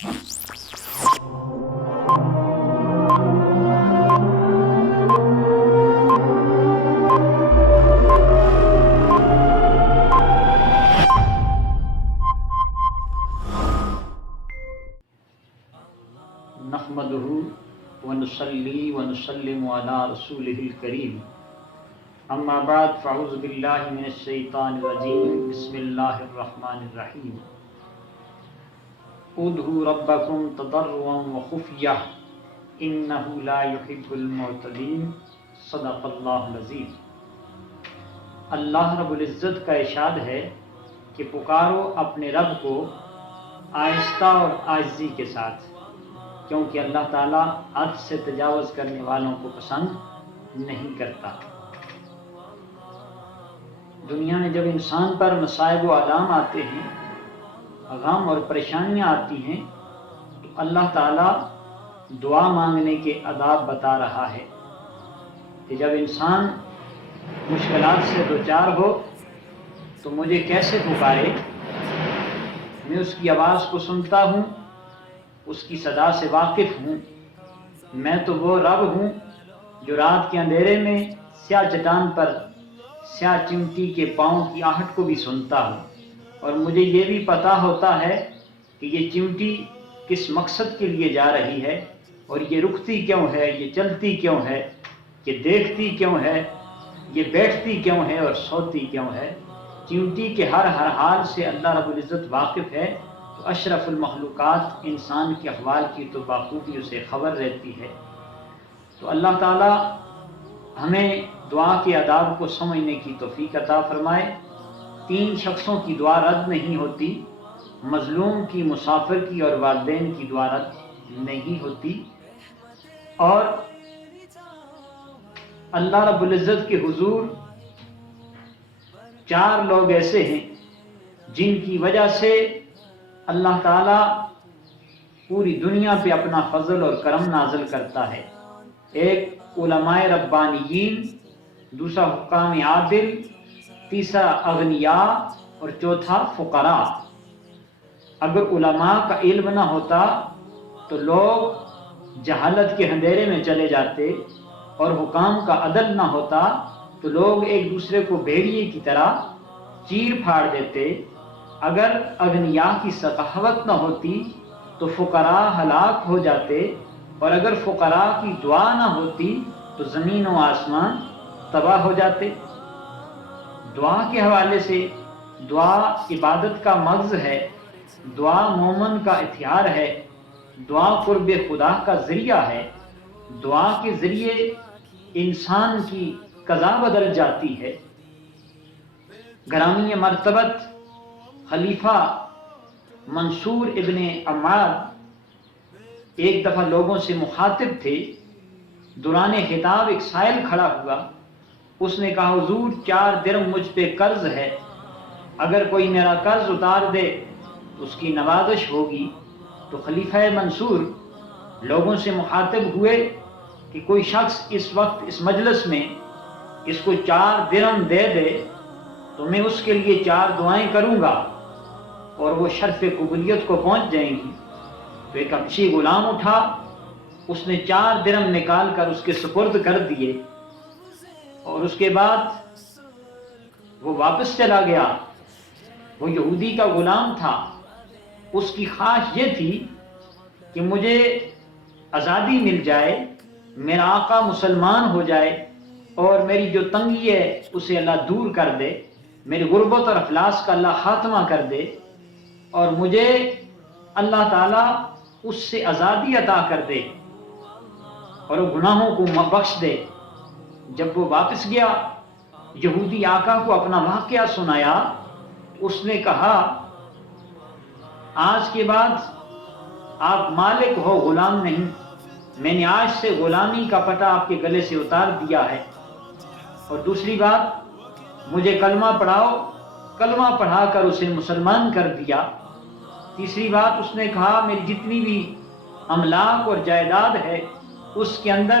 نحمدہ ونصلی ونسلم علی رسولہ الکریم، اما بعد فاعوذ باللہ من الشیطان الرجیم، بسم اللہ الرحمن الرحیم۔ ادعوا ربکم تضرعا وخفیہ انہ لا یحب المعتدین، صدق اللہ العظیم۔ اللہ رب العزت کا ارشاد ہے کہ پکارو اپنے رب کو آہستہ اور عاجزی کے ساتھ، کیونکہ اللہ تعالیٰ حد سے تجاوز کرنے والوں کو پسند نہیں کرتا۔ دنیا میں جب انسان پر مصائب و آلام آتے ہیں، غم اور پریشانیاں آتی ہیں، تو اللہ تعالیٰ دعا مانگنے کے آداب بتا رہا ہے کہ جب انسان مشکلات سے دوچار ہو تو مجھے کیسے پکارے۔ میں اس کی آواز کو سنتا ہوں، اس کی صدا سے واقف ہوں۔ میں تو وہ رب ہوں جو رات کے اندھیرے میں سیاہ چٹان پر سیاہ چمٹی کے پاؤں کی آہٹ کو بھی سنتا ہوں، اور مجھے یہ بھی پتہ ہوتا ہے کہ یہ چمٹی کس مقصد کے لیے جا رہی ہے، اور یہ رکتی کیوں ہے، یہ چلتی کیوں ہے، یہ دیکھتی کیوں ہے، یہ بیٹھتی کیوں ہے اور سوتی کیوں ہے۔ چمٹی کے ہر حال سے اللہ رب العزت واقف ہے، تو اشرف المخلوقات انسان کے احوال کی تو بخوبی اسے خبر رہتی ہے۔ تو اللہ تعالیٰ ہمیں دعا کے آداب کو سمجھنے کی توفیق عطا فرمائے۔ 3 شخصوں کی دعا رد نہیں ہوتی، مظلوم کی، مسافر کی اور والدین کی دعا رد نہیں ہوتی۔ اور اللہ رب العزت کے حضور 4 لوگ ایسے ہیں جن کی وجہ سے اللہ تعالیٰ پوری دنیا پہ اپنا فضل اور کرم نازل کرتا ہے۔ ایک علماء ربانیین، دوسرا حکام عادل، تیسرا اغنیاء اور چوتھا فقراء۔ اگر علماء کا علم نہ ہوتا تو لوگ جہالت کے اندھیرے میں چلے جاتے، اور حکام کا عدل نہ ہوتا تو لوگ ایک دوسرے کو بھیڑیے کی طرح چیر پھاڑ دیتے۔ اگر اغنیاء کی سخاوت نہ ہوتی تو فقراء ہلاک ہو جاتے، اور اگر فقراء کی دعا نہ ہوتی تو زمین و آسمان تباہ ہو جاتے۔ دعا کے حوالے سے دعا عبادت کا مغز ہے، دعا مومن کا ہتھیار ہے، دعا قرب خدا کا ذریعہ ہے۔ دعا کے ذریعے انسان کی قضا بدل جاتی ہے۔ گرامی مرتبت خلیفہ منصور ابن عمار ایک دفعہ لوگوں سے مخاطب تھے۔ دوران خطاب ایک سائل کھڑا ہوا، اس نے کہا حضور 4 درم مجھ پہ قرض ہے، اگر کوئی میرا قرض اتار دے تو اس کی نوازش ہوگی۔ تو خلیفہ منصور لوگوں سے مخاطب ہوئے کہ کوئی شخص اس وقت اس مجلس میں اس کو 4 درم دے دے تو میں اس کے لیے 4 دعائیں کروں گا اور وہ شرف قبولیت کو پہنچ جائیں گی۔ تو ایک حبشی غلام اٹھا، اس نے 4 درم نکال کر اس کے سپرد کر دیے، اور اس کے بعد وہ واپس چلا گیا۔ وہ یہودی کا غلام تھا، اس کی خواہش یہ تھی کہ مجھے آزادی مل جائے، میرا آقا مسلمان ہو جائے، اور میری جو تنگی ہے اسے اللہ دور کر دے، میری غربت اور افلاس کا اللہ خاتمہ کر دے، اور مجھے اللہ تعالیٰ اس سے آزادی عطا کر دے اور وہ گناہوں کو بخش دے۔ جب وہ واپس گیا، یہودی آقا کو اپنا واقعہ سنایا، اس نے کہا آج کے بعد آپ مالک ہو، غلام نہیں۔ میں نے آج سے غلامی کا پٹا آپ کے گلے سے اتار دیا ہے، اور دوسری بات مجھے کلمہ پڑھاؤ، کلمہ پڑھا کر اسے مسلمان کر دیا۔ تیسری بات اس نے کہا میری جتنی بھی املاک اور جائیداد ہے اس کے اندر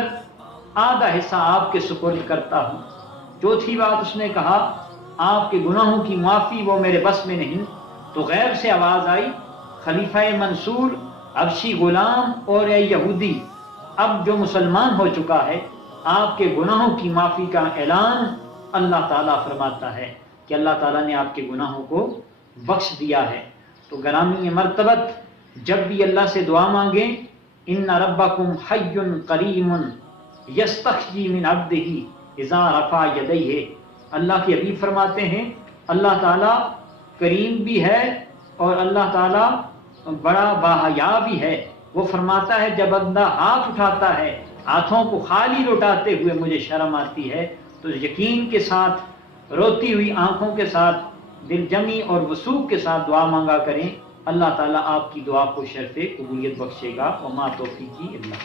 آدھا حصہ آپ کے سپرد کرتا ہوں۔ چوتھی بات اس نے کہا آپ کے گناہوں کی معافی وہ میرے بس میں نہیں۔ تو غیب سے آواز آئی، خلیفہ منصور حبشی غلام اور اے یہودی، اب جو مسلمان ہو چکا ہے، آپ کے گناہوں کی معافی کا اعلان اللہ تعالیٰ فرماتا ہے کہ اللہ تعالیٰ نے آپ کے گناہوں کو بخش دیا ہے۔ تو گرامی مرتبت جب بھی اللہ سے دعا مانگیں، ان ربکم حی کریم یستخفی من عبدہ اذا رفع یدیہ، اللہ کے حبیب فرماتے ہیں اللہ تعالیٰ کریم بھی ہے اور اللہ تعالیٰ بڑا باحیا بھی ہے۔ وہ فرماتا ہے جب بندہ ہاتھ اٹھاتا ہے، ہاتھوں کو خالی لوٹاتے ہوئے مجھے شرم آتی ہے، تو یقین کے ساتھ، روتی ہوئی آنکھوں کے ساتھ، دل جمی اور وثوق کے ساتھ دعا مانگا کریں، اللہ تعالیٰ آپ کی دعا کو شرف قبولیت بخشے گا۔ وما توفیقی الا